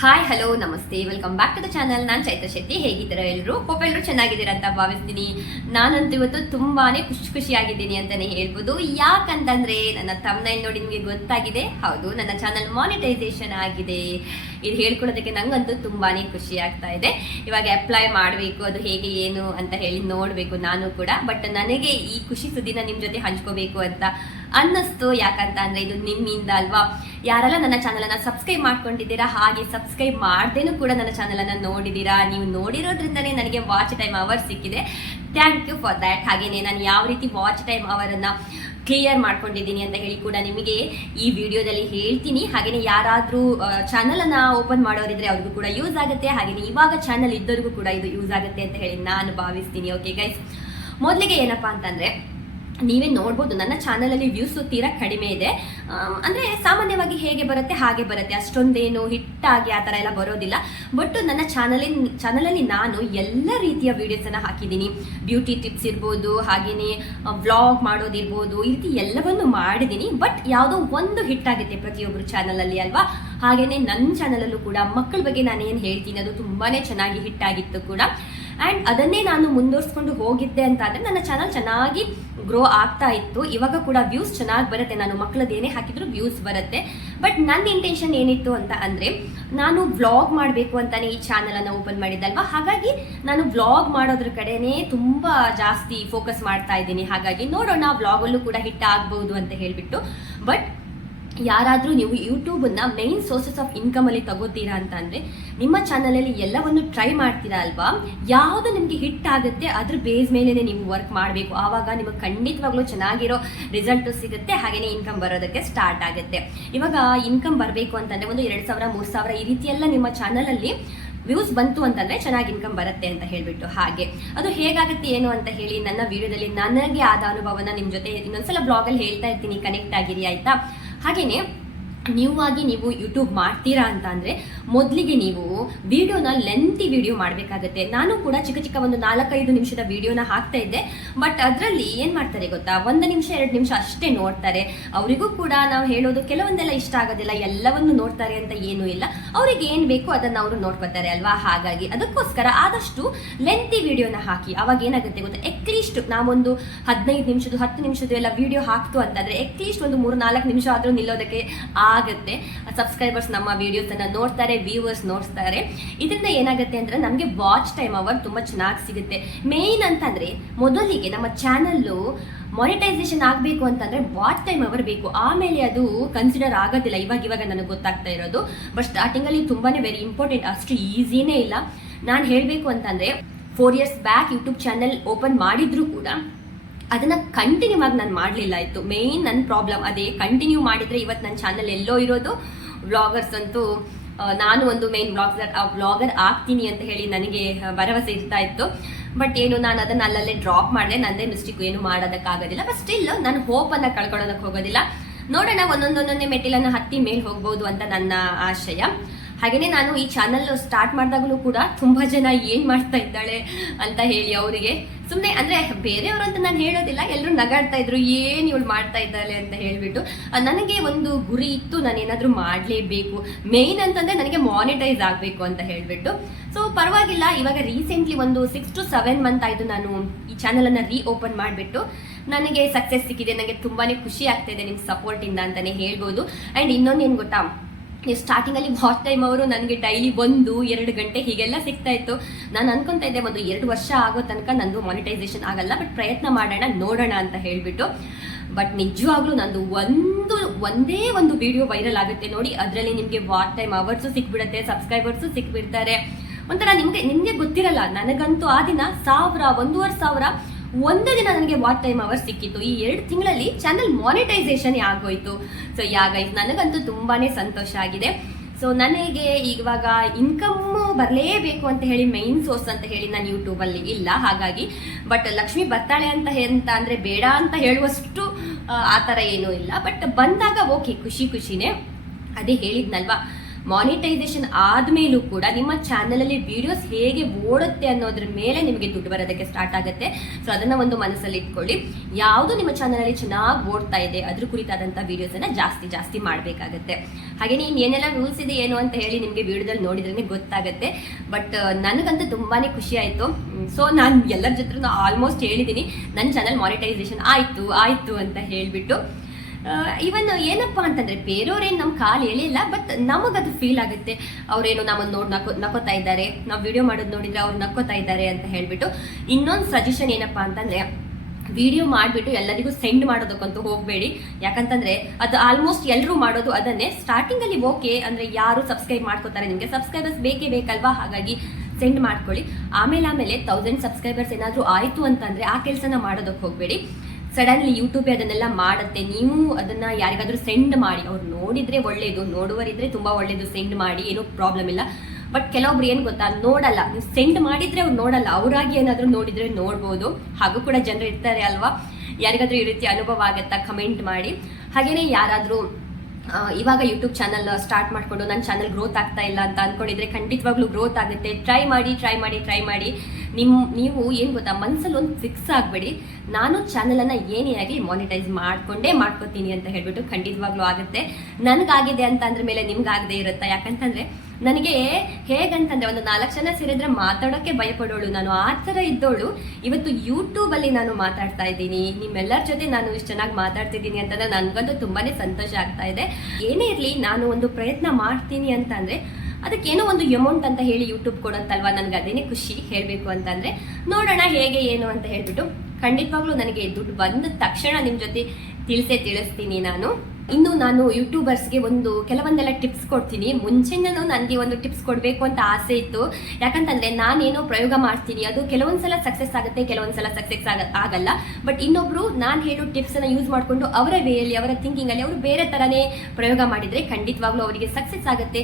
Hi hello ನಮಸ್ತೆ. Welcome back to the channel ನಾನು ಚೈತ್ರ ಶೆಟ್ಟಿ. ಹೇಗಿದ್ದೀರಾ ಎಲ್ಲರೂ ಎಲ್ಲರೂ ಚೆನ್ನಾಗಿದ್ದೀರಾ ಅಂತ ಭಾವಿಸ್ತೀನಿ. ನಾನಂತೂ ಇವತ್ತು ತುಂಬಾ ಖುಷಿ ಖುಷಿಯಾಗಿದ್ದೀನಿ ಅಂತಲೇ ಹೇಳ್ಬೋದು. ಯಾಕಂತಂದ್ರೆ ನನ್ನ ತಮ್ಮನೈಲ್ ನೋಡಿ ನಿಮಗೆ ಗೊತ್ತಾಗಿದೆ. ಹೌದು, ನನ್ನ ಚಾನಲ್ ಮಾನಿಟೈಸೇಷನ್ ಆಗಿದೆ. ಇದು ಹೇಳ್ಕೊಳ್ಳೋದಕ್ಕೆ ನಂಗಂತೂ ತುಂಬಾ ಖುಷಿ ಆಗ್ತಾ ಇದೆ. ಇವಾಗ ಅಪ್ಲೈ ಮಾಡಬೇಕು, ಅದು ಹೇಗೆ, ಏನು ಅಂತ ಹೇಳಿ ನೋಡಬೇಕು ನಾನು ಕೂಡ. ಬಟ್ ನನಗೆ ಈ ಖುಷಿ ಸುದ್ದಿನ ನಿಮ್ಮ ಜೊತೆ ಹಂಚ್ಕೋಬೇಕು ಅಂತ ಅನ್ನಿಸ್ತು. ಯಾಕಂತ ಅಂದ್ರೆ ಇದು ನಿಮ್ಮಿಂದ ಅಲ್ವಾ? ಯಾರೆಲ್ಲ ನನ್ನ ಚಾನಲ್ ಅನ್ನ ಸಬ್ಸ್ಕ್ರೈಬ್ ಮಾಡ್ಕೊಂಡಿದ್ದೀರಾ, ಹಾಗೆ ಸಬ್ಸ್ಕ್ರೈಬ್ ಮಾಡ್ದೇನು ಕೂಡ ನನ್ನ ಚಾನಲ್ ಅನ್ನ ನೋಡಿದ್ದೀರಾ? ನೀವು ನೋಡಿರೋದ್ರಿಂದನೇ ನನಗೆ ವಾಚ್ ಟೈಮ್ ಅವರ್ ಸಿಕ್ಕಿದೆ. ಥ್ಯಾಂಕ್ ಯು ಫಾರ್ ದ್ಯಾಟ್ ಹಾಗೇನೆ ನಾನು ಯಾವ ರೀತಿ ವಾಚ್ ಟೈಮ್ ಅವರನ್ನ ಕ್ಲಿಯರ್ ಮಾಡ್ಕೊಂಡಿದ್ದೀನಿ ಅಂತ ಹೇಳಿ ಕೂಡ ನಿಮಗೆ ಈ ವಿಡಿಯೋದಲ್ಲಿ ಹೇಳ್ತೀನಿ. ಹಾಗೆಯೇ ಯಾರಾದರೂ ಚಾನಲ್ ಅನ್ನ ಓಪನ್ ಮಾಡೋರಿದ್ರೆ ಅವ್ರಿಗೂ ಕೂಡ ಯೂಸ್ ಆಗುತ್ತೆ. ಹಾಗೆಯೇ ಇವಾಗ ಚಾನಲ್ ಇದ್ದವ್ರಿಗೂ ಕೂಡ ಇದು ಯೂಸ್ ಆಗುತ್ತೆ ಅಂತ ಹೇಳಿ ನಾನು ಭಾವಿಸ್ತೀನಿ. ಓಕೆ ಗೈಸ್ ಮೊದಲಿಗೆ ಏನಪ್ಪಾ ಅಂತಂದ್ರೆ ನೀವೇ ನೋಡ್ಬೋದು. ನನ್ನ ಚಾನಲಲ್ಲಿ ವ್ಯೂಸ್ ತೀರಾ ಕಡಿಮೆ ಇದೆ. ಅಂದರೆ ಸಾಮಾನ್ಯವಾಗಿ ಹೇಗೆ ಬರುತ್ತೆ, ಹಾಗೆ ಬರುತ್ತೆ. ಅಷ್ಟೊಂದೇನು ಹಿಟ್ಟಾಗಿ ಆ ಥರ ಎಲ್ಲ ಬರೋದಿಲ್ಲ. ಬಟ್ ನನ್ನ ಚಾನಲಿನ ಚಾನಲಲ್ಲಿ ನಾನು ಎಲ್ಲ ರೀತಿಯ ವೀಡಿಯೋಸನ್ನು ಹಾಕಿದ್ದೀನಿ. ಬ್ಯೂಟಿ ಟಿಪ್ಸ್ ಇರ್ಬೋದು ಹಾಗೆಯೇ ವ್ಲಾಗ್ ಮಾಡೋದಿರ್ಬೋದು, ಈ ರೀತಿ ಎಲ್ಲವನ್ನು ಮಾಡಿದ್ದೀನಿ. ಬಟ್ ಯಾವುದೋ ಒಂದು ಹಿಟ್ ಆಗುತ್ತೆ ಪ್ರತಿಯೊಬ್ಬರು ಚಾನಲಲ್ಲಿ ಅಲ್ವಾ? ಹಾಗೆಯೇ ನನ್ನ ಚಾನಲಲ್ಲೂ ಕೂಡ ಮಕ್ಕಳ ಬಗ್ಗೆ ನಾನು ಏನು ಹೇಳ್ತೀನಿ, ಅದು ತುಂಬಾನೇ ಚೆನ್ನಾಗಿ ಹಿಟ್ ಆಗಿತ್ತು ಕೂಡ. ಆ್ಯಂಡ್ ಅದನ್ನೇ ನಾನು ಮುಂದುವರ್ಸ್ಕೊಂಡು ಹೋಗಿದ್ದೆ ಅಂತ ಅಂದರೆ ನನ್ನ ಚಾನಲ್ ಚೆನ್ನಾಗಿ ಗ್ರೋ ಆಗ್ತಾ ಇತ್ತು. ಇವಾಗ ಕೂಡ ವ್ಯೂಸ್ ಚೆನ್ನಾಗಿ ಬರುತ್ತೆ. ನಾನು ಮಕ್ಕಳದ್ದು ಏನೇ ಹಾಕಿದ್ರು ವ್ಯೂಸ್ ಬರುತ್ತೆ. ಬಟ್ ನನ್ನ ಇಂಟೆನ್ಷನ್ ಏನಿತ್ತು ಅಂತ ಅಂದರೆ, ನಾನು ವ್ಲಾಗ್ ಮಾಡಬೇಕು ಅಂತಲೇ ಈ ಚಾನಲನ್ನು ಓಪನ್ ಮಾಡಿದ್ದಲ್ವಾ? ಹಾಗಾಗಿ ನಾನು ವ್ಲಾಗ್ ಮಾಡೋದ್ರ ಕಡೆನೇ ತುಂಬ ಜಾಸ್ತಿ ಫೋಕಸ್ ಮಾಡ್ತಾ ಇದ್ದೀನಿ. ಹಾಗಾಗಿ ನೋಡೋಣ ವ್ಲಾಗಲ್ಲೂ ಕೂಡ ಹಿಟ್ ಆಗ್ಬೋದು ಅಂತ ಹೇಳಿಬಿಟ್ಟು. ಬಟ್ ಯಾರಾದರೂ ನೀವು ಯೂಟ್ಯೂಬನ್ನ ಮೇನ್ ಸೋರ್ಸಸ್ ಆಫ್ ಇನ್ಕಮ್ ಅಲ್ಲಿ ತಗೋತೀರಾ ಅಂತ ಅಂದರೆ ನಿಮ್ಮ ಚಾನಲಲ್ಲಿ ಎಲ್ಲವನ್ನು ಟ್ರೈ ಮಾಡ್ತೀರಾ ಅಲ್ವಾ? ಯಾವುದು ನಿಮಗೆ ಹಿಟ್ ಆಗುತ್ತೆ, ಅದ್ರ ಬೇಸ್ ಮೇಲೇ ನೀವು ವರ್ಕ್ ಮಾಡಬೇಕು. ಆವಾಗ ನಿಮಗೆ ಖಂಡಿತವಾಗ್ಲೂ ಚೆನ್ನಾಗಿರೋ ರಿಸಲ್ಟ್ ಸಿಗುತ್ತೆ ಹಾಗೆಯೇ ಇನ್ಕಮ್ ಬರೋದಕ್ಕೆ ಸ್ಟಾರ್ಟ್ ಆಗುತ್ತೆ. ಇವಾಗ ಇನ್ಕಮ್ ಬರಬೇಕು ಅಂತಂದರೆ ಒಂದು ಎರಡು ಸಾವಿರ, ಮೂರು ಸಾವಿರ ಈ ರೀತಿ ಎಲ್ಲ ನಿಮ್ಮ ಚಾನಲಲ್ಲಿ ವ್ಯೂಸ್ ಬಂತು ಅಂತಂದ್ರೆ ಚೆನ್ನಾಗಿ ಇನ್ಕಮ್ ಬರುತ್ತೆ ಅಂತ ಹೇಳಿಬಿಟ್ಟು ಹಾಗೆ. ಅದು ಹೇಗಾಗುತ್ತೆ, ಏನು ಅಂತ ಹೇಳಿ ನನ್ನ ವಿಡಿಯೋದಲ್ಲಿ ನನಗೆ ಆದ ಅನುಭವನ ನಿಮ್ಮ ಜೊತೆ ಇನ್ನೊಂದ್ಸಲ ಬ್ಲಾಗಲ್ಲಿ ಹೇಳ್ತಾ ಇರ್ತೀನಿ. ಕನೆಕ್ಟ್ ಆಗಿರಿ, ಆಯ್ತಾ? ಹಾಗೇನೆ ನೀವಾಗಿ ನೀವು ಯೂಟ್ಯೂಬ್ ಮಾಡ್ತೀರಾ ಅಂತ ಅಂದರೆ ಮೊದಲಿಗೆ ನೀವು ವಿಡಿಯೋನ ಲೆಂತಿ ವಿಡಿಯೋ ಮಾಡಬೇಕಾಗತ್ತೆ. ನಾನು ಕೂಡ ಚಿಕ್ಕ ಚಿಕ್ಕ ಒಂದು ನಾಲ್ಕೈದು ನಿಮಿಷದ ವಿಡಿಯೋನ ಹಾಕ್ತಾ ಇದ್ದೆ. ಬಟ್ ಅದರಲ್ಲಿ ಏನು ಮಾಡ್ತಾರೆ ಗೊತ್ತಾ? ಒಂದು ನಿಮಿಷ, ಎರಡು ನಿಮಿಷ ಅಷ್ಟೇ ನೋಡ್ತಾರೆ. ಅವರಿಗೂ ಕೂಡ ನಾವು ಹೇಳೋದು ಕೆಲವೊಂದೆಲ್ಲ ಇಷ್ಟ ಆಗೋದಿಲ್ಲ, ಎಲ್ಲವನ್ನು ನೋಡ್ತಾರೆ ಅಂತ ಏನೂ ಇಲ್ಲ. ಅವರಿಗೆ ಏನು ಬೇಕು ಅದನ್ನು ಅವರು ನೋಡ್ಕೋತಾರೆ ಅಲ್ವಾ? ಹಾಗಾಗಿ ಅದಕ್ಕೋಸ್ಕರ ಆದಷ್ಟು ಲೆಂತಿ ವಿಡಿಯೋನ ಹಾಕಿ. ಅವಾಗ ಏನಾಗುತ್ತೆ ಗೊತ್ತಾ? ಎಟ್ಲೀಸ್ಟ್ ನಾವೊಂದು ಹದಿನೈದು ನಿಮಿಷದ ಹತ್ತು ನಿಮಿಷದ ಎಲ್ಲ ವಿಡಿಯೋ ಹಾಕ್ತು ಅಂತಂದ್ರೆ ಎಟ್ಲೀಸ್ಟ್ ಒಂದು ಮೂರು ನಾಲ್ಕು ನಿಮಿಷ ಆದರೂ ನಿಲ್ಲೋದಕ್ಕೆ ಆಗುತ್ತೆ. ಸಬ್ಸ್ಕ್ರೈಬರ್ಸ್ ನಮ್ಮ ವಿಡಿಯೋಸ್ ಅನ್ನ ನೋಡ್ತಾರೆ ವ್ಯೂವರ್ಸ್ ನೋಡ್ತಾರೆ. ಇದರಿಂದ ಏನಾಗುತ್ತೆ ಅಂದ್ರೆ ನಮಗೆ ವಾಚ್ ಟೈಮ್ ಅವರ್ ತುಂಬಾ ಚೆನ್ನಾಗಿ ಸಿಗುತ್ತೆ. ಮೇಯ್ನ್ ಅಂತಂದರೆ ಮೊದಲಿಗೆ ನಮ್ಮ ಚಾನಲ್ಲು ಮಾನಿಟೈಸೇಷನ್ ಆಗಬೇಕು ಅಂತಂದ್ರೆ ವಾಚ್ ಟೈಮ್ ಅವರ್ ಬೇಕು. ಆಮೇಲೆ ಅದು ಕನ್ಸಿಡರ್ ಆಗೋದಿಲ್ಲ. ಇವಾಗ ಇವಾಗ ನನಗೆ ಗೊತ್ತಾಗ್ತಾ ಇರೋದು. ಬಟ್ ಸ್ಟಾರ್ಟಿಂಗಲ್ಲಿ ತುಂಬಾನೇ ವೆರಿ ಇಂಪಾರ್ಟೆಂಟ್ ಅಷ್ಟು ಈಸಿನೇ ಇಲ್ಲ. ನಾನು ಹೇಳಬೇಕು ಅಂತಂದ್ರೆ four years back YouTube channel open ಮಾಡಿದ್ರು ಕೂಡ ಅದನ್ನ ಕಂಟಿನ್ಯೂ ಆಗಿ ನಾನು ಮಾಡಲಿಲ್ಲ ಇತ್ತು ಮೇಯ್ನ್ ನನ್ನ ಪ್ರಾಬ್ಲಮ್ ಅದೇ ಕಂಟಿನ್ಯೂ ಮಾಡಿದ್ರೆ ಇವತ್ತು ನನ್ನ ಚಾನಲ್ ಎಲ್ಲೋ ಇರೋದು ವ್ಲಾಗರ್ಸ್ ಅಂತೂ ನಾನು ಒಂದು ಮೇನ್ ಬ್ಲಾಗರ್ ಬ್ಲಾಗರ್ ಆಗ್ತೀನಿ ಅಂತ ಹೇಳಿ ನನಗೆ ಭರವಸೆ ಇರ್ತಾ ಇತ್ತು. ಬಟ್ ಏನು, ನಾನು ಅದನ್ನ ಅಲ್ಲಲ್ಲೇ ಡ್ರಾಪ್ ಮಾಡಿದೆ, ನಂದೇ ಮಿಸ್ಟೇಕ್ ಏನು ಮಾಡೋದಕ್ಕಾಗೋದಿಲ್ಲ. ಬಟ್ ಸ್ಟಿಲ್ ನಾನು ಹೋಪನ್ನು ಕಳ್ಕೊಳ್ಳೋದಕ್ಕೆ ಹೋಗೋದಿಲ್ಲ. ನೋಡೋಣ, ಒಂದೊಂದೊಂದೊಂದೇ ಮೆಟ್ಟಿಲನ್ನು ಹತ್ತಿ ಮೇಲೆ ಹೋಗ್ಬೋದು ಅಂತ ನನ್ನ ಆಶಯ. ಹಾಗೆಯೇ ನಾನು ಈ ಚಾನಲ್ ಸ್ಟಾರ್ಟ್ ಮಾಡಿದಾಗಲೂ ಕೂಡ ತುಂಬ ಜನ ಏನು ಮಾಡ್ತಾ ಇದ್ದಾಳೆ ಅಂತ ಹೇಳಿ ಅವರಿಗೆ. ಸುಮ್ಮನೆ ಅಂದರೆ ಬೇರೆಯವರು ಅಂತ ನಾನು ಹೇಳೋದಿಲ್ಲ ಎಲ್ಲರೂ ನಗಾಡ್ತಾ ಇದ್ರು, ಏನು ಇವಳು ಮಾಡ್ತಾ ಇದ್ದಾಳೆ ಅಂತ ಹೇಳಿಬಿಟ್ಟು ನನಗೆ ಒಂದು ಗುರಿ ಇತ್ತು, ನಾನು ಏನಾದರೂ ಮಾಡಲೇಬೇಕು. ಮೇನ್ ಅಂತಂದರೆ ನನಗೆ ಮಾನಿಟೈಸ್ ಆಗಬೇಕು ಅಂತ ಹೇಳಿಬಿಟ್ಟು. ಸೊ ಪರವಾಗಿಲ್ಲ, ಇವಾಗ ರೀಸೆಂಟ್ಲಿ ಒಂದು ಸಿಕ್ಸ್ ಟು ಸೆವೆನ್ ಮಂತ್ ಆಯಿತು ನಾನು ಈ ಚಾನಲನ್ನು ರೀ ಓಪನ್ ಮಾಡಿಬಿಟ್ಟು. ನನಗೆ ಸಕ್ಸಸ್ ಸಿಕ್ಕಿದೆ ನನಗೆ ತುಂಬಾ ಖುಷಿ ಆಗ್ತಾ ಇದೆ ಸಪೋರ್ಟ್ ಸಪೋರ್ಟಿಂದ ಅಂತಲೇ ಹೇಳ್ಬೋದು. ಆ್ಯಂಡ್ ಇನ್ನೊಂದು ಏನು ಗೊತ್ತಾ? ಸ್ಟಾರ್ಟಿಂಗಲ್ಲಿ ವಾಚ್ ಟೈಮ್ ಅವರು ನನಗೆ ಡೈಲಿ ಒಂದು, ಎರಡು ಗಂಟೆ ಹೀಗೆಲ್ಲ ಸಿಗ್ತಾ ಇತ್ತು. ನಾನು ಅನ್ಕೊಂತಾ ಇದ್ದೆ ಒಂದು ಎರಡು ವರ್ಷ ಆಗೋ ತನಕ ನಂದು ಮಾನಿಟೈಸೇಷನ್ ಆಗಲ್ಲ ಬಟ್ ಪ್ರಯತ್ನ ಮಾಡೋಣ, ನೋಡೋಣ ಅಂತ ಹೇಳಿಬಿಟ್ಟು. ಬಟ್ ನಿಜವಾಗ್ಲೂ ನಂದು ಒಂದು, ಒಂದೇ ಒಂದು ವಿಡಿಯೋ ವೈರಲ್ ಆಗುತ್ತೆ ನೋಡಿ. ಅದರಲ್ಲಿ ನಿಮಗೆ ವಾಚ್ ಟೈಮ್ ಅವರ್ಸು ಸಿಕ್ಬಿಡುತ್ತೆ ಸಬ್ಸ್ಕ್ರೈಬರ್ಸು ಸಿಕ್ಬಿಡ್ತಾರೆ ಒಂಥರ ನಿಮಗೆ ನಿಮಗೆ ಗೊತ್ತಿರಲ್ಲ, ನನಗಂತೂ ಆ ದಿನ ಸಾವಿರ, ಒಂದೂವರೆ ಸಾವಿರ ಒಂದೇ ದಿನ ನನಗೆ ವಾಟ್ ಟೈಮ್ ಅವರ್ ಸಿಕ್ಕಿತ್ತು. ಈ ಎರಡು ತಿಂಗಳಲ್ಲಿ ಚಾನಲ್ ಮಾನಿಟೈಸೇಷನ್ ಆಗೋಯ್ತು. ಸೊ ಯಾಗ ನನಗಂತೂ ತುಂಬಾನೇ ಸಂತೋಷ ಆಗಿದೆ. ಸೊ ನನಗೆ ಇವಾಗ ಇನ್ಕಮ್ ಬರಲೇಬೇಕು ಅಂತ ಹೇಳಿ ಮೈನ್ ಸೋರ್ಸ್ ಅಂತ ಹೇಳಿ ನಾನು ಯೂಟ್ಯೂಬಲ್ಲಿ ಇಲ್ಲ. ಹಾಗಾಗಿ ಬಟ್ ಲಕ್ಷ್ಮಿ ಬರ್ತಾಳೆ ಅಂತ ಎಂತ ಅಂದರೆ ಬೇಡ ಅಂತ ಹೇಳುವಷ್ಟು, ಆ ಥರ ಏನೂ ಇಲ್ಲ. ಬಟ್ ಬಂದಾಗ ಓಕೆ ಖುಷಿ ಖುಷಿನೇ. ಅದೇ ಹೇಳಿದ್ನಲ್ವಾ? ಮಾನಿಟೈಸೇಷನ್ ಆದ್ಮೇಲೂ ಕೂಡ ನಿಮ್ಮ ಚಾನೆಲ್ ಅಲ್ಲಿ ವಿಡಿಯೋಸ್ ಹೇಗೆ ಓಡುತ್ತೆ ಅನ್ನೋದ್ರ ಮೇಲೆ ನಿಮಗೆ ದುಡ್ಡು ಬರೋದಕ್ಕೆ ಸ್ಟಾರ್ಟ್ ಆಗುತ್ತೆ. ಸೊ ಅದನ್ನ ಒಂದು ಮನಸ್ಸಲ್ಲಿ ಇಟ್ಕೊಳ್ಳಿ. ಯಾವುದು ನಿಮ್ಮ ಚಾನೆಲ್ ಅಲ್ಲಿ ಚೆನ್ನಾಗಿ ಓಡ್ತಾ ಇದೆ, ಅದ್ರ ವಿಡಿಯೋಸ್ ಅನ್ನ ಜಾಸ್ತಿ ಜಾಸ್ತಿ ಮಾಡಬೇಕಾಗತ್ತೆ. ಹಾಗೆ ನೀನು ಏನೆಲ್ಲ ರೂಲ್ಸ್ ಇದೆ ಏನು ಅಂತ ಹೇಳಿ ನಿಮಗೆ ವಿಡಿಯೋದಲ್ಲಿ ನೋಡಿದ್ರೆ ಗೊತ್ತಾಗುತ್ತೆ. ಬಟ್ ನನಗಂತೂ ತುಂಬಾನೇ ಖುಷಿ ಆಯ್ತು. ಸೊ ನಾನು ಎಲ್ಲರ ಜೊತೆ ಆಲ್ಮೋಸ್ಟ್ ಹೇಳಿದ್ದೀನಿ ನನ್ನ ಚಾನಲ್ ಮಾನಿಟೈಸೇಷನ್ ಆಯ್ತು ಆಯ್ತು ಅಂತ ಹೇಳ್ಬಿಟ್ಟು. ಇವನ್ ಏನಪ್ಪಾ ಅಂತಂದ್ರೆ ಬೇರೆಯವ್ರೇನು ನಮ್ಮ ಕಾಲು ಹೇಳಿಲ್ಲ ಬಟ್ ನಮಗದು ಫೀಲ್ ಆಗುತ್ತೆ. ಅವ್ರೇನು ನಮ್ಮನ್ನು ನೋಡಿ ನಕೋ ನಕೋತಾ ಇದ್ದಾರೆ. ನಾವು ವಿಡಿಯೋ ಮಾಡೋದು ನೋಡಿದ್ರೆ ಅವ್ರು ನಕ್ಕೋತಾ ಇದ್ದಾರೆ ಅಂತ ಹೇಳ್ಬಿಟ್ಟು ಇನ್ನೊಂದು ಸಜೆಷನ್ ಏನಪ್ಪಾ ಅಂತಂದ್ರೆ ವಿಡಿಯೋ ಮಾಡಿಬಿಟ್ಟು ಎಲ್ಲರಿಗೂ ಸೆಂಡ್ ಮಾಡೋದಕ್ಕಂತೂ ಹೋಗಬೇಡಿ. ಯಾಕಂತಂದ್ರೆ ಅದು ಆಲ್ಮೋಸ್ಟ್ ಎಲ್ಲರೂ ಮಾಡೋದು ಅದನ್ನೇ. ಸ್ಟಾರ್ಟಿಂಗ್ ಅಲ್ಲಿ ಓಕೆ ಅಂದ್ರೆ ಯಾರು ಸಬ್ಸ್ಕ್ರೈಬ್ ಮಾಡ್ಕೋತಾರೆ ನಿಮಗೆ. ಸಬ್ಸ್ಕ್ರೈಬರ್ಸ್ ಬೇಕೇ ಬೇಕಲ್ವಾ? ಹಾಗಾಗಿ ಸೆಂಡ್ ಮಾಡ್ಕೊಳ್ಳಿ. ಆಮೇಲೆ ಆಮೇಲೆ ತೌಸಂಡ್ ಸಬ್ಸ್ಕ್ರೈಬರ್ಸ್ ಏನಾದರೂ ಆಯಿತು ಅಂತಂದರೆ ಆ ಕೆಲಸನ ಮಾಡೋದಕ್ಕೆ ಹೋಗಬೇಡಿ. ಸಡನ್ಲಿ ಯೂಟ್ಯೂಬ್ ಅದನ್ನೆಲ್ಲ ಮಾಡುತ್ತೆ. ನೀವು ಅದನ್ನ ಯಾರಿಗಾದ್ರೂ ಸೆಂಡ್ ಮಾಡಿ. ಅವ್ರು ನೋಡಿದ್ರೆ ಒಳ್ಳೇದು ನೋಡುವರಿದ್ರೆ ತುಂಬಾ ಒಳ್ಳೇದು ಸೆಂಡ್ ಮಾಡಿ, ಏನೂ ಪ್ರಾಬ್ಲಮ್ ಇಲ್ಲ. ಬಟ್ ಕೆಲವೊಬ್ರು ಏನ್ ಗೊತ್ತಾ? ನೋಡಲ್ಲ. ನೀವು ಸೆಂಡ್ ಮಾಡಿದ್ರೆ ಅವ್ರು ನೋಡಲ್ಲ. ಅವರಾಗಿ ಏನಾದರೂ ನೋಡಿದ್ರೆ ನೋಡ್ಬೋದು. ಹಾಗೂ ಕೂಡ ಜನರು ಇರ್ತಾರೆ ಅಲ್ವಾ? ಯಾರಿಗಾದ್ರೂ ಈ ರೀತಿ ಅನುಭವ ಆಗತ್ತಾ? ಕಮೆಂಟ್ ಮಾಡಿ. ಹಾಗೇನೆ ಯಾರಾದ್ರೂ ಇವಾಗ ಯೂಟ್ಯೂಬ್ ಚಾನಲ್ ಸ್ಟಾರ್ಟ್ ಮಾಡಿಕೊಂಡು ನನ್ನ ಚಾನಲ್ ಗ್ರೋತ್ ಆಗ್ತಾ ಇಲ್ಲ ಅಂತ ಅನ್ಕೊಂಡಿದ್ರೆ ಖಂಡಿತವಾಗ್ಲೂ ಗ್ರೋತ್ ಆಗುತ್ತೆ. ಟ್ರೈ ಮಾಡಿ ಟ್ರೈ ಮಾಡಿ ಟ್ರೈ ಮಾಡಿ. ನಿಮ್ಮ ನೀವು ಏನು ಗೊತ್ತಾ, ಮನ್ಸಲ್ಲಿ ಒಂದು ಫಿಕ್ಸ್ ಆಗಬೇಡಿ. ನಾನು ಚಾನಲನ್ನು ಏನೇ ಆಗಲಿ ಮಾನಿಟೈಸ್ ಮಾಡ್ಕೊಂಡೇ ಮಾಡ್ಕೋತೀನಿ ಅಂತ ಹೇಳ್ಬಿಟ್ಟು ಖಂಡಿತವಾಗ್ಲೂ ಆಗುತ್ತೆ. ನನಗಾಗಿದೆ ಅಂತ ಅಂದ್ರ ಮೇಲೆ ನಿಮ್ಗಾಗದೆ ಇರುತ್ತಾ? ಯಾಕಂತಂದ್ರೆ ನನಗೆ ಹೇಗಂತಂದ್ರೆ ಒಂದು ನಾಲ್ಕು ಜನ ಸೇರಿದ್ರೆ ಮಾತಾಡೋಕೆ ಭಯಪಡೋಳು. ನಾನು ಆ ಥರ ಇದ್ದೋಳು. ಇವತ್ತು ಯೂಟ್ಯೂಬಲ್ಲಿ ನಾನು ಮಾತಾಡ್ತಾ ಇದ್ದೀನಿ. ನಿಮ್ಮೆಲ್ಲರ ಜೊತೆ ನಾನು ಇಷ್ಟು ಚೆನ್ನಾಗಿ ಮಾತಾಡ್ತಿದ್ದೀನಿ ಅಂತಂದ್ರೆ ನನಗಂತೂ ತುಂಬಾನೇ ಸಂತೋಷ ಆಗ್ತಾ ಇದೆ. ಏನೇ ಇರಲಿ, ನಾನು ಒಂದು ಪ್ರಯತ್ನ ಮಾಡ್ತೀನಿ ಅಂತಂದರೆ ಅದಕ್ಕೇನೋ ಒಂದು ಅಮೌಂಟ್ ಅಂತ ಹೇಳಿ ಯೂಟ್ಯೂಬ್ ಕೊಡುತ್ತಲ್ವಾ ನನಗೆ ಅದೇನೇ ಖುಷಿ ಹೇಳಬೇಕು ಅಂತಂದರೆ ನೋಡೋಣ ಹೇಗೆ ಏನು ಅಂತ ಹೇಳ್ಬಿಟ್ಟು ಖಂಡಿತವಾಗ್ಲೂ ನನಗೆ ದುಡ್ಡು ಬಂದ ತಕ್ಷಣ ನಿಮ್ಮ ಜೊತೆ ತಿಳಿಸೇ ತಿಳಿಸ್ತೀನಿ ನಾನು. ಇನ್ನು ನಾನು ಯೂಟ್ಯೂಬರ್ಸ್ಗೆ ಒಂದು ಕೆಲವೊಂದೆಲ್ಲ ಟಿಪ್ಸ್ ಕೊಡ್ತೀನಿ. ಮುಂಚೆನೂ ನನಗೆ ಒಂದು ಟಿಪ್ಸ್ ಕೊಡಬೇಕು ಅಂತ ಆಸೆ ಇತ್ತು. ಯಾಕಂತಂದರೆ ನಾನೇನೋ ಪ್ರಯೋಗ ಮಾಡ್ತೀನಿ. ಅದು ಕೆಲವೊಂದ್ಸಲ ಸಕ್ಸಸ್ ಆಗುತ್ತೆ, ಕೆಲವೊಂದ್ಸಲ ಸಕ್ಸಸ್ ಆಗ ಆಗಲ್ಲ. ಬಟ್ ಇನ್ನೊಬ್ಬರು ನಾನು ಹೇಳೋ ಟಿಪ್ಸನ್ನು ಯೂಸ್ ಮಾಡಿಕೊಂಡು ಅವರ ವೇಯಲ್ಲಿ ಅವರ ಥಿಂಕಿಂಗಲ್ಲಿ ಅವರು ಬೇರೆ ಥರನೇ ಪ್ರಯೋಗ ಮಾಡಿದರೆ ಖಂಡಿತವಾಗ್ಲೂ ಅವರಿಗೆ ಸಕ್ಸಸ್ ಆಗುತ್ತೆ.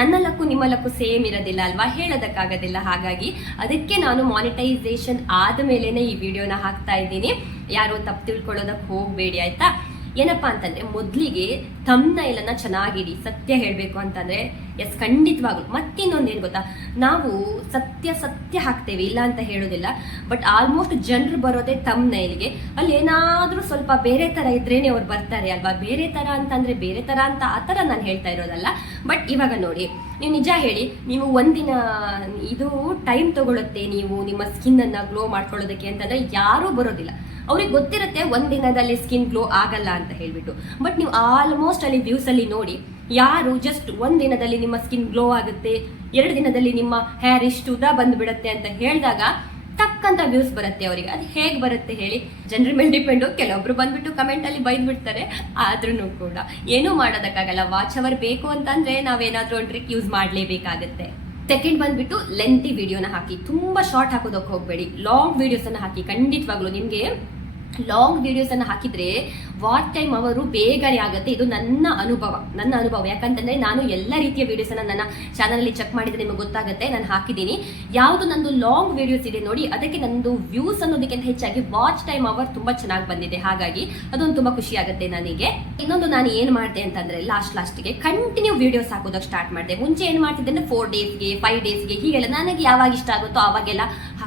ನನ್ನ ಲಕ್ಕು, ನಿಮ್ಮ ಲಕ್ಕು ಸೇಮ್ ಇರೋದಿಲ್ಲ ಅಲ್ವಾ? ಹೇಳೋದಕ್ಕಾಗೋದಿಲ್ಲ ಹಾಗಾಗಿ ಅದಕ್ಕೆ ನಾನು ಮಾನಿಟೈಸೇಷನ್ ಆದ ಮೇಲೇ ಈ ವಿಡಿಯೋನ ಹಾಕ್ತಾ ಇದ್ದೀನಿ. ಯಾರು ತಪ್ಪು ತಿಳ್ಕೊಳ್ಳೋದಕ್ಕೆ ಹೋಗಬೇಡಿ, ಆಯ್ತಾ? ಏನಪ್ಪಾ ಅಂತಂದ್ರೆ ಮೊದಲಿಗೆ ತಮ್ನೈಲನ್ನ ಚೆನ್ನಾಗಿಡಿ ಸತ್ಯ ಹೇಳಬೇಕು ಅಂತಂದ್ರೆ ಎಸ್ ಖಂಡಿತವಾಗ್ಲು. ಮತ್ತಿನ್ನೊಂದು ಏನು ಗೊತ್ತಾ? ನಾವು ಸತ್ಯ ಸತ್ಯ ಹಾಕ್ತೇವೆ, ಇಲ್ಲ ಅಂತ ಹೇಳೋದಿಲ್ಲ. ಬಟ್ ಆಲ್ಮೋಸ್ಟ್ ಜನರು ಬರೋದೇ ತಮ್ನೈಲ್ಗೆ ಅಲ್ಲಿ ಏನಾದ್ರೂ ಸ್ವಲ್ಪ ಬೇರೆ ತರ ಇದ್ರೇನೆ ಅವ್ರು ಬರ್ತಾರೆ ಅಲ್ವಾ? ಬೇರೆ ತರ ಅಂತಂದರೆ ಬೇರೆ ತರ ಅಂತ ಆ ಥರ ನಾನು ಹೇಳ್ತಾ ಇರೋದಲ್ಲ. ಬಟ್ ಇವಾಗ ನೋಡಿ, ನೀವು ನಿಜ ಹೇಳಿ, ನೀವು ಒಂದಿನ ಇದು ಟೈಮ್ ತಗೊಳುತ್ತೆ ನೀವು ನಿಮ್ಮ ಸ್ಕಿನ್ ಅನ್ನ ಗ್ಲೋ ಮಾಡ್ಕೊಳ್ಳೋದಕ್ಕೆ ಅಂತಂದ್ರೆ ಯಾರೂ ಬರೋದಿಲ್ಲ. ಅವ್ರಿಗೆ ಗೊತ್ತಿರುತ್ತೆ ಒಂದಿನದಲ್ಲಿ ದಿನದಲ್ಲಿ ಸ್ಕಿನ್ ಗ್ಲೋ ಆಗಲ್ಲ ಅಂತ ಹೇಳಿಬಿಟ್ಟು. ಬಟ್ ನೀವು ಆಲ್ಮೋಸ್ಟ್ ಅಲ್ಲಿ ವ್ಯೂಸ್ ಅಲ್ಲಿ ನೋಡಿ ಯಾರು ಜಸ್ಟ್ ಒಂದು ದಿನದಲ್ಲಿ ನಿಮ್ಮ ಸ್ಕಿನ್ ಗ್ಲೋ ಆಗುತ್ತೆ, ಎರಡು ದಿನದಲ್ಲಿ ನಿಮ್ಮ ಹೇರ್ ಇಷ್ಟು ಉದ್ದ ಬಂದ್ಬಿಡತ್ತೆ ಅಂತ ಹೇಳಿದಾಗ ತಕ್ಕಂತ ವ್ಯೂಸ್ ಬರುತ್ತೆ ಅವರಿಗೆ. ಅದು ಹೇಗೆ ಬರುತ್ತೆ ಹೇಳಿ ಜನರ ಮೇಲೆ ಡಿಪೆಂಡು ಕೆಲವೊಬ್ರು ಬಂದ್ಬಿಟ್ಟು ಕಮೆಂಟ್ ಅಲ್ಲಿ ಬೈದ್ ಬಿಡ್ತಾರೆ ಆದ್ರೂ ಕೂಡ ಏನೂ ಮಾಡೋದಕ್ಕಾಗಲ್ಲ. ವಾಚ್ ಅವರ್ ಬೇಕು ಅಂತಂದ್ರೆ ನಾವೇನಾದ್ರೂ ಒಂದು ಟ್ರಿಕ್ ಯೂಸ್ ಮಾಡಲೇಬೇಕಾಗುತ್ತೆ. ಸೆಕೆಂಡ್ ಬಂದ್ಬಿಟ್ಟು ಲೆಂತಿ ವಿಡಿಯೋನ ಹಾಕಿ. ತುಂಬಾ ಶಾರ್ಟ್ ಹಾಕೋದಕ್ಕೆ ಹೋಗಬೇಡಿ. ಲಾಂಗ್ ವಿಡಿಯೋಸ್ ಅನ್ನ ಹಾಕಿ. ಖಂಡಿತವಾಗ್ಲೂ ನಿಮ್ಗೆ ಲಾಂಗ್ ವಿಡಿಯೋಸ್ ಅನ್ನ ಹಾಕಿದ್ರೆ ವಾಚ್ ಟೈಮ್ ಅವರು ಬೇಗನೆ ಆಗುತ್ತೆ. ಇದು ನನ್ನ ಅನುಭವ ನನ್ನ ಅನುಭವ. ಯಾಕಂತಂದ್ರೆ ನಾನು ಎಲ್ಲ ರೀತಿಯ ವಿಡಿಯೋಸ್ ಅನ್ನ ನನ್ನ ಚಾನಲ್ ಅಲ್ಲಿ ಚೆಕ್ ಮಾಡಿದ್ರೆ ನಿಮಗೆ ಗೊತ್ತಾಗುತ್ತೆ. ನಾನು ಹಾಕಿದ್ದೀನಿ. ಯಾವುದು ನಂದು ಲಾಂಗ್ ವಿಡಿಯೋಸ್ ಇದೆ ನೋಡಿ, ಅದಕ್ಕೆ ನಂದು ವ್ಯೂಸ್ ಅನ್ನೋದಕ್ಕಿಂತ ಹೆಚ್ಚಾಗಿ ವಾಚ್ ಟೈಮ್ ಅವರ್ ತುಂಬಾ ಚೆನ್ನಾಗಿ ಬಂದಿದೆ. ಹಾಗಾಗಿ ಅದೊಂದು ತುಂಬಾ ಖುಷಿ ಆಗುತ್ತೆ ನನಗೆ. ಇನ್ನೊಂದು ನಾನು ಏನ್ ಮಾಡಿದೆ ಅಂತಂದ್ರೆ ಲಾಸ್ಟ್ ಲಾಸ್ಟಿಗೆ ಕಂಟಿನ್ಯೂ ವಿಡಿಯೋಸ್ ಹಾಕೋದಕ್ಕೆ ಸ್ಟಾರ್ಟ್ ಮಾಡಿದೆ. ಮುಂಚೆ ಏನ್ ಮಾಡ್ತಿದ್ದೆ ಅಂದ್ರೆ ಫೋರ್ ಡೇಸ್ಗೆ ಫೈವ್ ಡೇಸ್ಗೆ ಹೀಗೆಲ್ಲ ನನಗೆ ಯಾವಾಗ ಇಷ್ಟ ಆಗುತ್ತೋ ಅವಾಗೆಲ್ಲ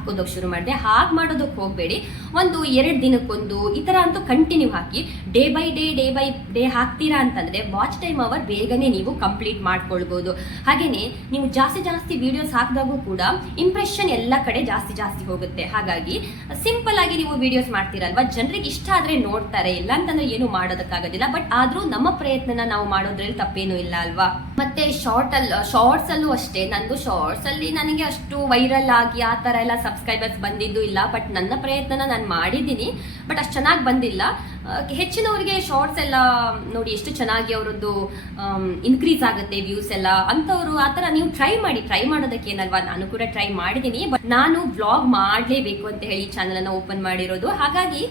ಹಾಕೋದಕ್ಕೆ ಶುರು ಮಾಡಿದೆ. ಹಾಗೆ ಮಾಡೋದಕ್ಕೆ ಹೋಗಬೇಡಿ. ಒಂದು ಎರಡು ದಿನಕ್ಕೊಂದು ಈ ಥರ ಅಂತೂ continue hockey day by day day by day ಹಾಕ್ತೀರಾ ಅಂತಂದರೆ ವಾಚ್ ಟೈಮ್ ಅವರ್ ಬೇಗನೆ ನೀವು ಕಂಪ್ಲೀಟ್ ಮಾಡ್ಕೊಳ್ಬೋದು. ಹಾಗೆಯೇ ನೀವು ಜಾಸ್ತಿ ಜಾಸ್ತಿ ವಿಡಿಯೋಸ್ ಹಾಕಿದಾಗೂ ಕೂಡ ಇಂಪ್ರೆಷನ್ ಎಲ್ಲ ಕಡೆ ಜಾಸ್ತಿ ಜಾಸ್ತಿ ಹೋಗುತ್ತೆ. ಹಾಗಾಗಿ ಸಿಂಪಲ್ ಆಗಿ ನೀವು ವಿಡಿಯೋಸ್ ಮಾಡ್ತೀರಲ್ವಾ? ಜನರಿಗೆ ಇಷ್ಟ ಆದರೆ ನೋಡ್ತಾರೆ. ಇಲ್ಲ ಅಂತಂದರೆ ಏನು ಮಾಡೋದಕ್ಕಾಗೋದಿಲ್ಲ. ಬಟ್ ಆದರೂ ನಮ್ಮ ಪ್ರಯತ್ನನ ನಾವು ಮಾಡೋದ್ರಲ್ಲಿ ತಪ್ಪೇನೂ ಇಲ್ಲ ಅಲ್ವಾ? ಮತ್ತೆ ಅಲ್ಲಿ ಶಾರ್ಟ್ಸ್ ಅಲ್ಲೂ ಅಷ್ಟೇ. ನಂದು ಶಾರ್ಟ್ಸ್ ಅಲ್ಲಿ ನನಗೆ ಅಷ್ಟು ವೈರಲ್ ಆಗಿ ಆ ತರ ಎಲ್ಲ ಸಬ್ಸ್ಕ್ರೈಬರ್ಸ್ ಬಂದಿದ್ದು ಇಲ್ಲ. ಬಟ್ ನನ್ನ ಪ್ರಯತ್ನನ ನಾನು ಮಾಡಿದ್ದೀನಿ. ಬಟ್ ಅಷ್ಟು ಚೆನ್ನಾಗಿ ಬಂದಿಲ್ಲ. ಹೆಚ್ಚಿನವರಿಗೆ ಶಾರ್ಟ್ಸ್ ಎಲ್ಲ ನೋಡಿ ಎಷ್ಟು ಚೆನ್ನಾಗಿ ಅವರದ್ದು ಇನ್ಕ್ರೀಸ್ ಆಗುತ್ತೆ ವ್ಯೂಸ್ ಎಲ್ಲ. ಅಂತವರು ಆ ಥರ ನೀವು ಟ್ರೈ ಮಾಡಿ. ಟ್ರೈ ಮಾಡೋದಕ್ಕೆ ಏನಲ್ವಾ? ನಾನು ಕೂಡ ಟ್ರೈ ಮಾಡಿದ್ದೀನಿ. ಬಟ್ ನಾನು ವ್ಲಾಗ್ ಮಾಡಲೇಬೇಕು ಅಂತ ಹೇಳಿ ಚಾನಲ್ ಅನ್ನ ಓಪನ್ ಮಾಡಿರೋದು. ಹಾಗಾಗಿ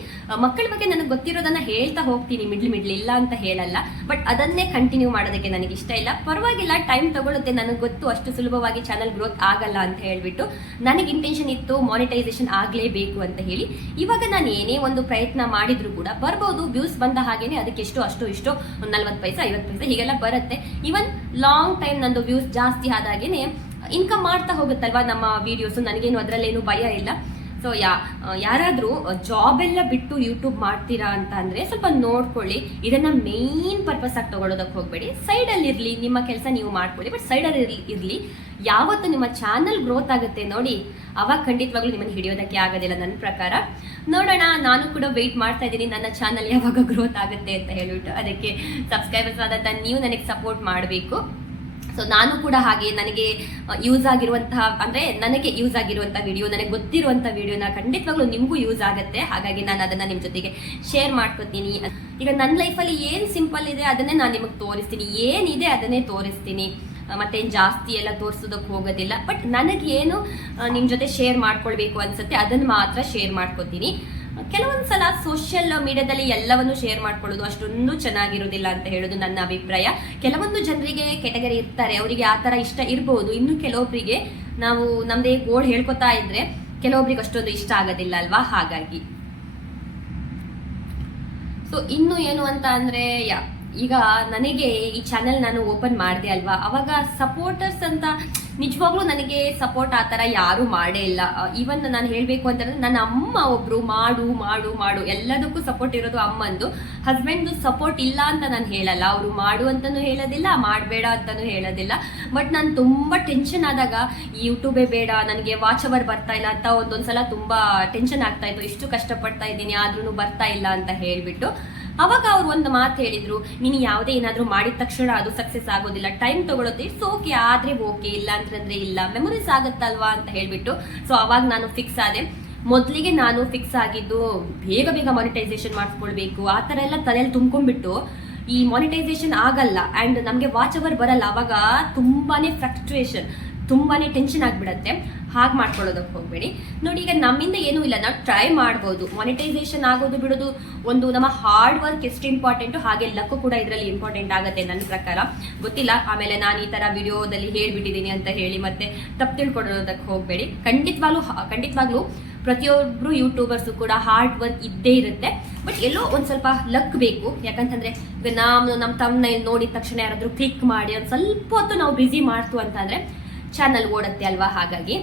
ಮಕ್ಕಳ ಬಗ್ಗೆ ನನಗೆ ಗೊತ್ತಿರೋದನ್ನ ಹೇಳ್ತಾ ಹೋಗ್ತೀನಿ ಮಿಡ್ಲ್ ಮಿಡ್ಲ್ ಇಲ್ಲ ಅಂತ ಹೇಳಲ್ಲ. ಬಟ್ ಅದನ್ನೇ ಕಂಟಿನ್ಯೂ ಮಾಡೋದಕ್ಕೆ ನನಗೆ ಇಷ್ಟ ಇಲ್ಲ. ಪರವಾಗಿಲ್ಲ ಟೈಮ್ ತಗೊಳ್ಳುತ್ತೆ ನನಗೆ ಗೊತ್ತು ಅಷ್ಟು ಸುಲಭವಾಗಿ ಚಾನಲ್ ಗ್ರೋತ್ ಆಗಲ್ಲ ಅಂತ ಹೇಳ್ಬಿಟ್ಟು ನನಗೆ ಇಂಟೆನ್ಷನ್ ಇತ್ತು ಮಾನಿಟೈಸೇಷನ್ ಆಗಲೇಬೇಕು ಅಂತ ಹೇಳಿ. ಇವಾಗ ನಾನು ಏನೇ ಒಂದು ಪ್ರಯತ್ನ ಮಾಡಿದ್ರು ಕೂಡ, ಬರ್ಬೋದು ನೋಡ್ಬೋದು ವ್ಯೂಸ್ ಬಂದ ಹಾಗೇನೆ ಅದಕ್ಕೆ ಎಷ್ಟು ಅಷ್ಟು, ಇಷ್ಟು, ಒಂದು ನಲ್ವತ್ತು ಪೈಸೆ, ಐವತ್ತು ಪೈಸೆ, ಹೀಗೆಲ್ಲ ಬರುತ್ತೆ. ಈವನ್ ಲಾಂಗ್ ಟೈಮ್ ನಂದು ವ್ಯೂಸ್ ಜಾಸ್ತಿ ಆದಾಗೇನೆ ಇನ್ಕಮ್ ಮಾಡ್ತಾ ಹೋಗುತ್ತಲ್ವಾ ನಮ್ಮ ವಿಡಿಯೋಸ್ ನನಗೇನು ಅದರಲ್ಲೇನು ಭಯ ಇಲ್ಲ. ಸೊ ಯಾ ಯಾರಾದರೂ ಜಾಬ್ ಎಲ್ಲ ಬಿಟ್ಟು ಯೂಟ್ಯೂಬ್ ಮಾಡ್ತೀರಾ ಅಂತ ಅಂದರೆ ಸ್ವಲ್ಪ ನೋಡ್ಕೊಳ್ಳಿ. ಇದನ್ನು ಮೇನ್ ಪರ್ಪಸ್ ಆಗಿ ತಗೊಳ್ಳೋದಕ್ಕೆ ಹೋಗಬೇಡಿ. ಸೈಡಲ್ಲಿ ಇರಲಿ, ನಿಮ್ಮ ಕೆಲಸ ನೀವು ಮಾಡ್ಕೊಳ್ಳಿ ಬಟ್ ಸೈಡಲ್ಲಿ ಇರಲಿ ಇರಲಿ. ಯಾವತ್ತು ನಿಮ್ಮ ಚಾನಲ್ ಗ್ರೋತ್ ಆಗುತ್ತೆ ನೋಡಿ, ಅವಾಗ ಖಂಡಿತವಾಗ್ಲೂ ನಿಮ್ಮನ್ನು ಹಿಡಿಯೋದಕ್ಕೆ ಆಗೋದಿಲ್ಲ ನನ್ನ ಪ್ರಕಾರ. ನೋಡೋಣ, ನಾನು ಕೂಡ ವೆಯ್ಟ್ ಮಾಡ್ತಾ ಇದ್ದೀನಿ ನನ್ನ ಚಾನಲ್ ಯಾವಾಗ ಗ್ರೋತ್ ಆಗುತ್ತೆ ಅಂತ ಹೇಳಿಬಿಟ್ಟು. ಅದಕ್ಕೆ ಸಬ್ಸ್ಕ್ರೈಬರ್ಸ್ ಆದಂಥ ನೀವು ನನಗೆ ಸಪೋರ್ಟ್ ಮಾಡಬೇಕು. ಸೊ ನಾನು ಕೂಡ ಹಾಗೆ ನನಗೆ ಯೂಸ್ ಆಗಿರುವಂತಹ, ಅಂದ್ರೆ ನನಗೆ ಯೂಸ್ ಆಗಿರುವಂಥ ವಿಡಿಯೋ ನನಗೆ ಗೊತ್ತಿರುವಂತಹ ವಿಡಿಯೋನ ಖಂಡಿತವಾಗ್ಲೂ ನಿಮಗೂ ಯೂಸ್ ಆಗುತ್ತೆ. ಹಾಗಾಗಿ ನಾನು ಅದನ್ನ ನಿಮ್ಮ ಜೊತೆಗೆ ಶೇರ್ ಮಾಡ್ಕೊತೀನಿ. ಈಗ ನನ್ನ ಲೈಫಲ್ಲಿ ಏನು ಸಿಂಪಲ್ ಇದೆ ಅದನ್ನೇ ನಾನು ನಿಮಗೆ ತೋರಿಸ್ತೀನಿ. ಏನಿದೆ ಅದನ್ನೇ ತೋರಿಸ್ತೀನಿ. ಮತ್ತೆ ಜಾಸ್ತಿ ಎಲ್ಲ ತೋರಿಸೋದಕ್ಕೆ ಹೋಗೋದಿಲ್ಲ. ಬಟ್ ನನಗೇನು ನಿಮ್ಮ ಜೊತೆ ಶೇರ್ ಮಾಡ್ಕೊಳ್ಬೇಕು ಅನ್ಸುತ್ತೆ ಅದನ್ನು ಮಾತ್ರ ಶೇರ್ ಮಾಡ್ಕೊತೀನಿ. ಕೆಲವೊಂದು ಸಲ ಸೋಷಿಯಲ್ ಮೀಡಿಯಾದಲ್ಲಿ ಎಲ್ಲವನ್ನು ಶೇರ್ ಮಾಡ್ಕೊಳ್ಳೋದು ಅಷ್ಟೊಂದು ಚೆನ್ನಾಗಿರೋದಿಲ್ಲ ಅಂತ ಹೇಳೋದು ನನ್ನ ಅಭಿಪ್ರಾಯ. ಕೆಲವೊಂದು ಜನರಿಗೆ ಕೆಟಗರಿ ಇರ್ತಾರೆ, ಅವರಿಗೆ ಆ ಥರ ಇಷ್ಟ ಇರಬಹುದು ಇನ್ನು ಕೆಲವೊಬ್ಬರಿಗೆ ನಾವು ನಮ್ಮದೇ ಗೋಳ್ ಹೇಳ್ಕೊತಾ ಇದ್ರೆ ಕೆಲವೊಬ್ರಿಗೆ ಅಷ್ಟೊಂದು ಇಷ್ಟ ಆಗೋದಿಲ್ಲ ಅಲ್ವಾ? ಹಾಗಾಗಿ. ಸೊ ಇನ್ನು ಏನು ಅಂತ ಅಂದ್ರೆ, ಯಾ ಈಗ ನನಗೆ ಈ ಚಾನೆಲ್ ನಾನು ಓಪನ್ ಮಾಡಿದೆ ಅಲ್ವಾ? ಅವಾಗ ಸಪೋರ್ಟರ್ಸ್ ಅಂತ ನಿಜವಾಗ್ಲೂ ನನಗೆ ಸಪೋರ್ಟ್ ಆ ಥರ ಯಾರೂ ಮಾಡೇ ಇಲ್ಲ. ಈವನ್ ನಾನು ಹೇಳಬೇಕು ಅಂತಂದ್ರೆ ನನ್ನ ಅಮ್ಮ ಒಬ್ರು ಮಾಡು ಮಾಡು ಮಾಡು, ಎಲ್ಲದಕ್ಕೂ ಸಪೋರ್ಟ್ ಇರೋದು ಅಮ್ಮಂದು. ಹಸ್ಬೆಂಡ್ದು ಸಪೋರ್ಟ್ ಇಲ್ಲ ಅಂತ ನಾನು ಹೇಳಲ್ಲ. ಅವರು ಮಾಡು ಅಂತಲೂ ಹೇಳೋದಿಲ್ಲ, ಮಾಡಬೇಡ ಅಂತಲೂ ಹೇಳೋದಿಲ್ಲ. ಬಟ್ ನಾನು ತುಂಬ ಟೆನ್ಷನ್ ಆದಾಗ ಯೂಟ್ಯೂಬೇ ಬೇಡ, ನನಗೆ ವಾಚ್ ಅವರ್ ಬರ್ತಾ ಇಲ್ಲ ಅಂತ ಒಂದೊಂದ್ಸಲ ತುಂಬ ಟೆನ್ಷನ್ ಆಗ್ತಾ ಇತ್ತು. ಇಷ್ಟು ಕಷ್ಟಪಡ್ತಾ ಇದ್ದೀನಿ ಆದ್ರೂ ಬರ್ತಾ ಇಲ್ಲ ಅಂತ ಹೇಳಿಬಿಟ್ಟು. ಅವಾಗ ಅವ್ರು ಒಂದು ಮಾತು ಹೇಳಿದ್ರು, ನೀನು ಯಾವುದೇ ಏನಾದರೂ ಮಾಡಿದ ತಕ್ಷಣ ಅದು ಸಕ್ಸಸ್ ಆಗೋದಿಲ್ಲ. ಟೈಮ್ ತಗೊಳುತ್ತೆ ಇಟ್ಸ್ ಓಕೆ ಆದರೆ ಓಕೆ ಇಲ್ಲ ಅಂತಂದ್ರೆ ಇಲ್ಲ. ಮೆಮೊರೀಸ್ ಆಗುತ್ತಲ್ವಾ? ಅಂತ ಹೇಳಿಬಿಟ್ಟು ಸೊ ಅವಾಗ ನಾನು ಫಿಕ್ಸ್ ಆದೆ. ಮೊದಲಿಗೆ ನಾನು ಫಿಕ್ಸ್ ಆಗಿದ್ದು ಬೇಗ ಬೇಗ ಮಾನಿಟೈಸೇಷನ್ ಮಾಡಿಸ್ಕೊಳ್ಬೇಕು, ಆ ಥರ ಎಲ್ಲ ತಲೆಯಲ್ಲಿ ತುಂಬ್ಕೊಂಡ್ಬಿಟ್ಟು, ಈ ಮಾನಿಟೈಸೇಷನ್ ಆಗಲ್ಲ. ಆ್ಯಂಡ್ ನಮಗೆ ವಾಚ್ ಅವರ್ ಬರಲ್ಲ. ಅವಾಗ ತುಂಬಾ ಫ್ರಕ್ಚುಯೇಷನ್ ತುಂಬಾನೇ ಟೆನ್ಷನ್ ಆಗಿಬಿಡತ್ತೆ. ಹಾಗೆ ಮಾಡ್ಕೊಳ್ಳೋದಕ್ಕೆ ಹೋಗಬೇಡಿ. ನೋಡಿ, ಈಗ ನಮ್ಮಿಂದ ಏನೂ ಇಲ್ಲ. ನಾವು ಟ್ರೈ ಮಾಡ್ಬೋದು. ಮಾನಿಟೈಸೇಷನ್ ಆಗೋದು ಬಿಡೋದು ಒಂದು ನಮ್ಮ ಹಾರ್ಡ್ ವರ್ಕ್ ಎಷ್ಟು ಇಂಪಾರ್ಟೆಂಟು ಹಾಗೆ ಲಕ್ಕು ಕೂಡ ಇದರಲ್ಲಿ ಇಂಪಾರ್ಟೆಂಟ್ ಆಗುತ್ತೆ ನನ್ನ ಪ್ರಕಾರ. ಗೊತ್ತಿಲ್ಲ? ಆಮೇಲೆ ನಾನು ಈ ಥರ ವಿಡಿಯೋದಲ್ಲಿ ಹೇಳಿಬಿಟ್ಟಿದ್ದೀನಿ ಅಂತ ಹೇಳಿ ಮತ್ತೆ ತಪ್ಪು ತಿಳ್ಕೊಡೋದಕ್ಕೆ ಹೋಗಬೇಡಿ. ಖಂಡಿತವಾಗ್ಲೂ ಖಂಡಿತವಾಗ್ಲೂ ಪ್ರತಿಯೊಬ್ಬರು ಯೂಟ್ಯೂಬರ್ಸು ಕೂಡ ಹಾರ್ಡ್ ವರ್ಕ್ ಇದ್ದೇ ಇರುತ್ತೆ. ಬಟ್ ಎಲ್ಲೋ ಒಂದು ಸ್ವಲ್ಪ ಲಕ್ ಬೇಕು. ಯಾಕಂತಂದ್ರೆ ಈಗ ನಾವು ನಮ್ಮ ತಮ್ಮನ ನೋಡಿದ ತಕ್ಷಣ ಯಾರಾದರೂ ಕ್ಲಿಕ್ ಮಾಡಿ ಒಂದು ಸ್ವಲ್ಪ ಹೊತ್ತು ನಾವು ಬ್ಯುಸಿ ಮಾಡ್ತು ಅಂತಂದ್ರೆ ಚಾನಲ್ ಓಡುತ್ತೆ ಅಲ್ವಾ ಹಾಗಾಗಿ?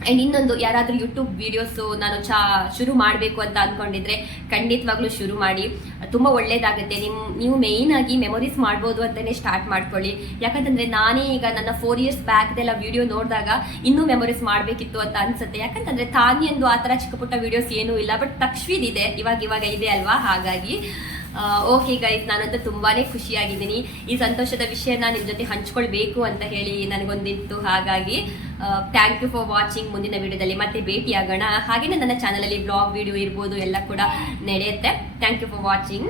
ಆ್ಯಂಡ್ ಇನ್ನೊಂದು ಯಾರಾದರೂ ಯೂಟ್ಯೂಬ್ ವೀಡಿಯೋಸು ನಾನು ಚಾ ಶುರು ಮಾಡಬೇಕು ಅಂತ ಅಂದ್ಕೊಂಡಿದ್ರೆ ಖಂಡಿತವಾಗ್ಲೂ ಶುರು ಮಾಡಿ. ತುಂಬ ಒಳ್ಳೇದಾಗುತ್ತೆ. ನಿಮ್ಮ ನೀವು ಮೇಯ್ನಾಗಿ ಮೆಮೊರೀಸ್ ಮಾಡ್ಬೋದು ಅಂತಲೇ ಸ್ಟಾರ್ಟ್ ಮಾಡ್ಕೊಳ್ಳಿ. ಯಾಕಂತಂದರೆ ನಾನೇ ಈಗ ನನ್ನ ಫೋರ್ ಇಯರ್ಸ್ ಬ್ಯಾಕ್ದೆಲ್ಲ ವಿಡಿಯೋ ನೋಡಿದಾಗ ಇನ್ನೂ ಮೆಮೊರೀಸ್ ಮಾಡಬೇಕಿತ್ತು ಅಂತ ಅನ್ಸುತ್ತೆ. ಯಾಕಂತಂದರೆ ತಾನಿಯಂದು ಆ ಥರ ಚಿಕ್ಕ ಪುಟ್ಟ ವೀಡಿಯೋಸ್ ಏನೂ ಇಲ್ಲ ಬಟ್ ತಕ್ಷವಿದ್ ಇದೆ. ಇವಾಗ ಇವಾಗ ಇದೆ ಅಲ್ವಾ ಹಾಗಾಗಿ. ಓಕೆ ಗೈಸ್ ನಾನಂತೂ ತುಂಬಾನೇ ಖುಷಿಯಾಗಿದ್ದೀನಿ. ಈ ಸಂತೋಷದ ವಿಷಯನ ನಿಮ್ಮ ಜೊತೆ ಹಂಚ್ಕೊಳ್ಬೇಕು ಅಂತ ಹೇಳಿ ನನಗೊಂದಿತ್ತು. ಹಾಗಾಗಿ ಥ್ಯಾಂಕ್ ಯು ಫಾರ್ ವಾಚಿಂಗ್ ಮುಂದಿನ ವಿಡಿಯೋದಲ್ಲಿ ಮತ್ತೆ ಭೇಟಿಯಾಗೋಣ. ಹಾಗೆಯೇ ನನ್ನ ಚಾನಲಲ್ಲಿ ಬ್ಲಾಗ್ ವಿಡಿಯೋ ಇರ್ಬೋದು, ಎಲ್ಲ ಕೂಡ ನಡೆಯುತ್ತೆ. Thank you for watching